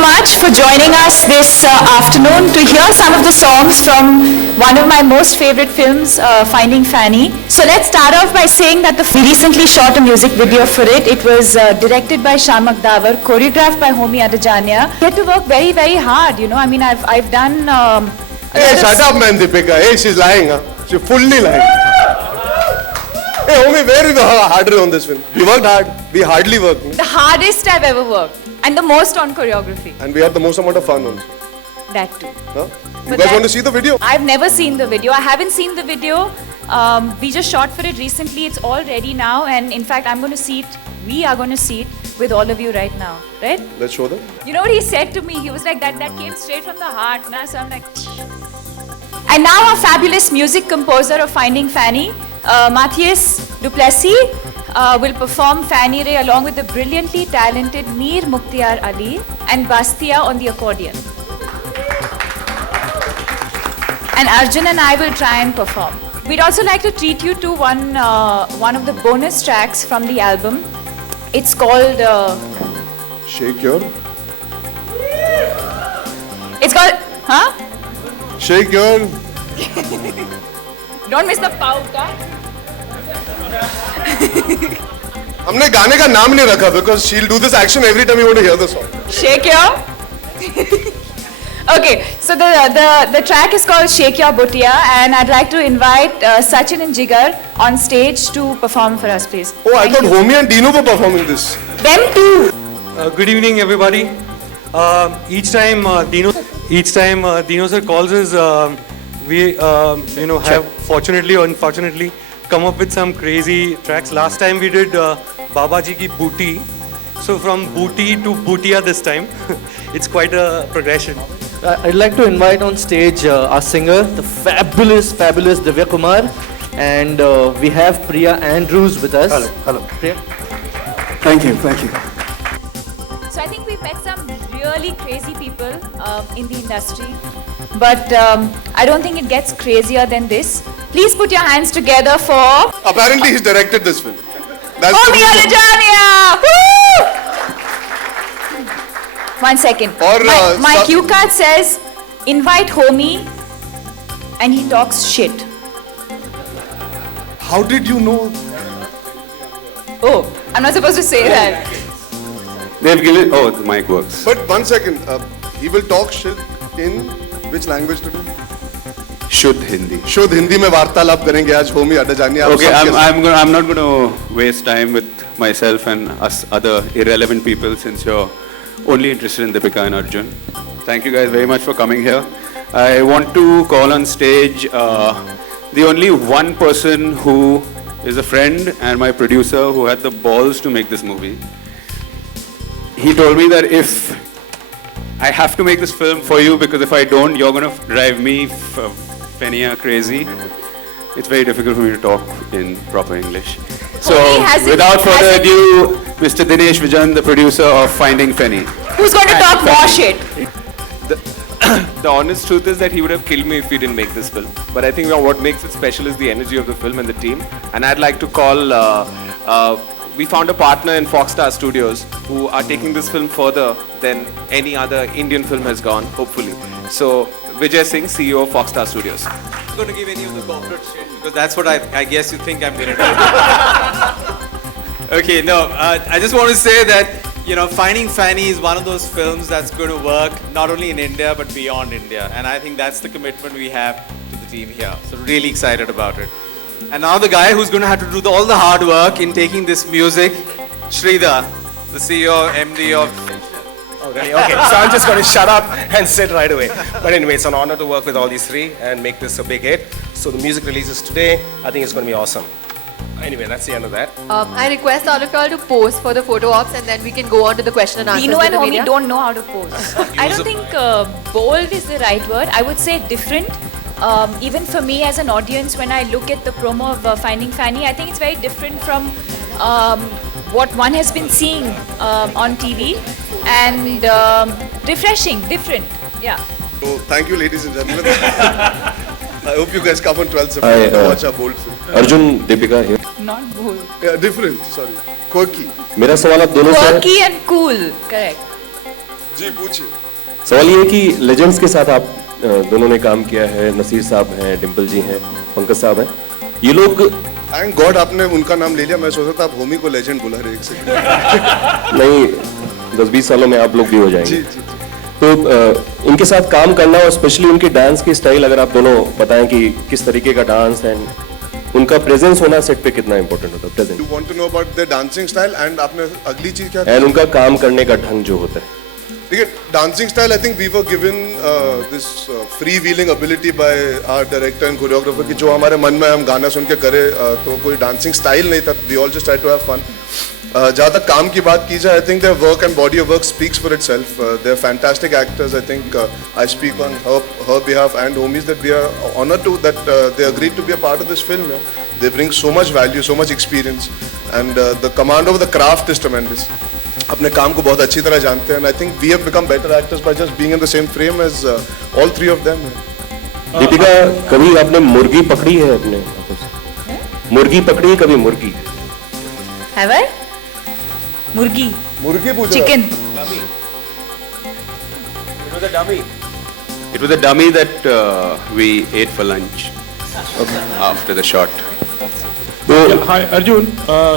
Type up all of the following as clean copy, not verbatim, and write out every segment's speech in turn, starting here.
much for joining us this afternoon to hear some of the songs from one of my most favorite films, Finding Fanny. So let's start off by saying that we recently shot a music video for it. It was directed by Shamak Davar, choreographed by Homi Adajania. We had to work very, very hard, you know. I mean, I've done... hey, shut up, man, Deepika. Hey, she's lying, huh? She's fully lying. Hey, Homi, where is the harder on this film? We worked hard. We hardly worked. The hardest I've ever worked. And the most on choreography. And we had the most amount of fun also. That too. Huh? You guys want to see the video? I've never seen the video. I haven't seen the video. We just shot for it recently. It's all ready now. And in fact, I'm going to see it. We are going to see it with all of you right now. Right? Let's show them. You know what he said to me? He was like, that came straight from the heart. Nah? So I'm like... And now our fabulous music composer of Finding Fanny, Matthias Duplessis, will perform Fanny Ray along with the brilliantly talented Mir Mukhtiar Ali and Bastia on the accordion. And Arjun and I will try and perform. We'd also like to treat you to one of the bonus tracks from the album. It's called... Shake your... It's called... Huh? Shake your... Don't miss the pout, huh? हमने गाने का नाम नहीं रखा because she'll do this action every time you want to hear the song. Shake your... Okay, so the track is called Shake Your Butiya, and I'd like to invite Sachin and Jigar on stage to perform for us, please. Oh, I thought Homi and Dino were performing this. Them too. Good evening, everybody. Each time Dino sir calls us, we have fortunately or unfortunately come up with some crazy tracks. Last time we did Babaji Ki Booty. So from Booty to Bootiya this time. It's quite a progression. I'd like to invite on stage our singer, the fabulous Divya Kumar, and we have Priya Andrews with us. Hello. Priya. Thank you. So I think we've met some really crazy people in the industry, but I don't think it gets crazier than this. Please put your hands together for... Apparently he's directed this film. That's Homi Adajania! Woo! 1 second. Or, my cue card says, invite Homi, and he talks shit. How did you know? Oh, I'm not supposed to say that. They've given... Oh, the mic works. But 1 second. He will talk shit in which language today? Shuddh Hindi. शुद्ध हिंदी में वार्तालाप करेंगे आज Homi Adajania. Okay, I'm not going to waste time with myself and us other irrelevant people since you're only interested in Deepika and Arjun. Thank you guys very much for coming here. I want to call on stage the only one person who is a friend and my producer who had the balls to make this movie. He told me that if I have to make this film for you because if I don't, you're going to drive me Fenia crazy. It's very difficult for me to talk in proper English. So, without further ado, Mr. Dinesh Vijan, the producer of Finding Fanny. Who's going to talk more shit? The honest truth is that he would have killed me if we didn't make this film. But I think what makes it special is the energy of the film and the team. And I'd like to call... we found a partner in Foxstar Studios who are taking this film further than any other Indian film has gone, hopefully. So, Vijay Singh, CEO of Foxstar Studios. I'm not going to give any of the corporate shit because that's what I guess you think I'm going to do. Okay, no, I just want to say that, Finding Fanny is one of those films that's going to work not only in India but beyond India. And I think that's the commitment we have to the team here. So, really excited about it. And now the guy who's going to have to do all the hard work in taking this music, Sridhar, the CEO, MD of... Okay, so I'm just going to shut up and sit right away. But anyway, it's an honor to work with all these three and make this a big hit. So the music releases today. I think it's going to be awesome. Anyway, that's the end of that. I request all of y'all to pose for the photo ops and then we can go on to the question and answers. Dino and with the Homi media. don't know how to pose. I don't think bold is the right word. I would say different. Even for me as an audience, when I look at the promo of Finding Fanny, I think it's very different from what one has been seeing on TV, and refreshing, different, yeah. So thank you, ladies and gentlemen. I hope you guys come on 12th September to watch our bold film. Arjun, Deepika here. Not bold. Yeah, different, sorry. Quirky. मेरा सवाल आप दोनों से Quirky and cool, correct. जी पूछिए। सवाल ये है कि लेजेंड्स के साथ आप दोनों ने काम किया है, नसीर साहब हैं, डिम्पल जी हैं, पंकज साहब हैं, ये लोग थैंक गॉड आपने उनका नाम ले लिया, मैं सोचा था आप होमी को लेजेंड बुला रहे एक से। नहीं 10-20 सालों में आप लोग भी हो जाएंगे। जी जी तो इनके साथ काम करना और स्पेशली उनके डांस की स्टाइल अगर आप दोनों बताएं कि किस तरीके का डांस एंड उनका प्रेजेंस होना सेट पे कितना इंपॉर्टेंट होता है present. You want to know about the dancing style and आपने अगली चीज क्या एंड उनका काम करने का ढंग जो होता है। देखिए dancing style I think we were given this free wheeling ability by our director and choreographer कि जो हमारे मन में हम गाना सुन के करें, तो कोई डांसिंग स्टाइल नहीं था, we all just try to have fun. जहाँ तक काम की बात की जाए, I think their work and body of work speaks for itself. They are fantastic actors. I think I speak on her behalf and homies that we are honored to that they agreed to be a part of this film. They bring so much value, so much experience, and the command over the craft is tremendous. अपने काम को बहुत अच्छी तरह जानते हैं, and I think we have become better actors by just being in the same frame as all three of them. Deepika, कभी आपने मुर्गी पकड़ी है अपने हाथों से? मुर्गी पकड़ी है कभी? मुर्गी Have I? मुर्गी पूछा chicken It was a dummy that we ate for lunch after the shot. तो हाय अर्जुन,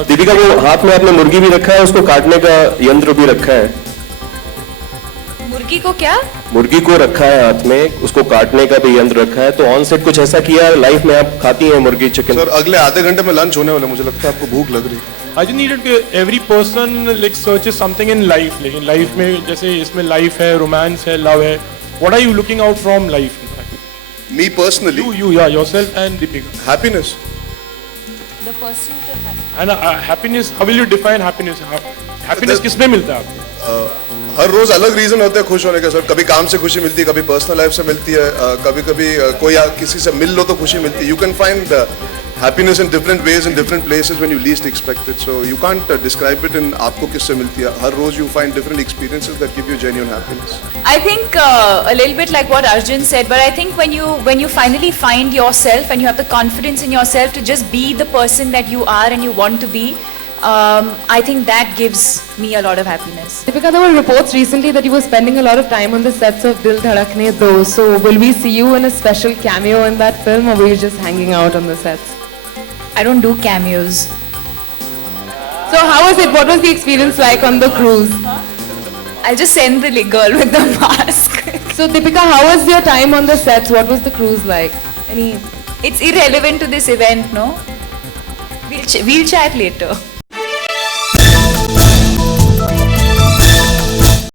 दीपिका वो हाथ में आपने मुर्गी भी रखा है, उसको काटने का यंत्र भी रखा है। मुर्गी को क्या? मुर्गी को रखा है हाथ में, उसको काटने का भी यंत्र रखा है। तो ऑन सेट कुछ ऐसा किया है लाइफ में? आप खाती हैं मुर्गी चिकन? सर अगले आधे घंटे में लंच होने वाला, मुझे लगता है आपको भूख लग रही है। I just needed to, every person like searches something in life. लेकिन लाइफ में जैसे इसमें लाइफ है, रोमांस है, लव है. What are you looking out from life? Me personally, You, yeah, yourself and Deepika. happiness. The pursuit of happiness. And happiness, how will you define happiness? Happiness किसमें मिलता है आपको? हर रोज अलग रीजन होते हैं खुश होने के सर। कभी काम से खुशी मिलती है, कभी पर्सनल लाइफ से मिलती है, कभी कभी कोई किसी से मिल लो तो खुशी मिलती है। You can find happiness in different ways in different places when you least expect it, so you can't describe it in आपको किससे मिलती है। हर रोज you find different experiences that give you genuine happiness. I think a little bit like what Arjun said, but I think when you finally find yourself and you have the confidence in yourself to just be the person that you are and you want to be, I think that gives me a lot of happiness. Deepika, there were reports recently that you were spending a lot of time on the sets of Dil Dhadakne Do. So will we see you in a special cameo in that film, or were you just hanging out on the sets? I don't do cameos. So how was it? What was the experience like on the cruise? I'll just send the girl with the mask. So Deepika, how was your time on the sets? What was the cruise like? It's irrelevant to this event, no? We'll chat later.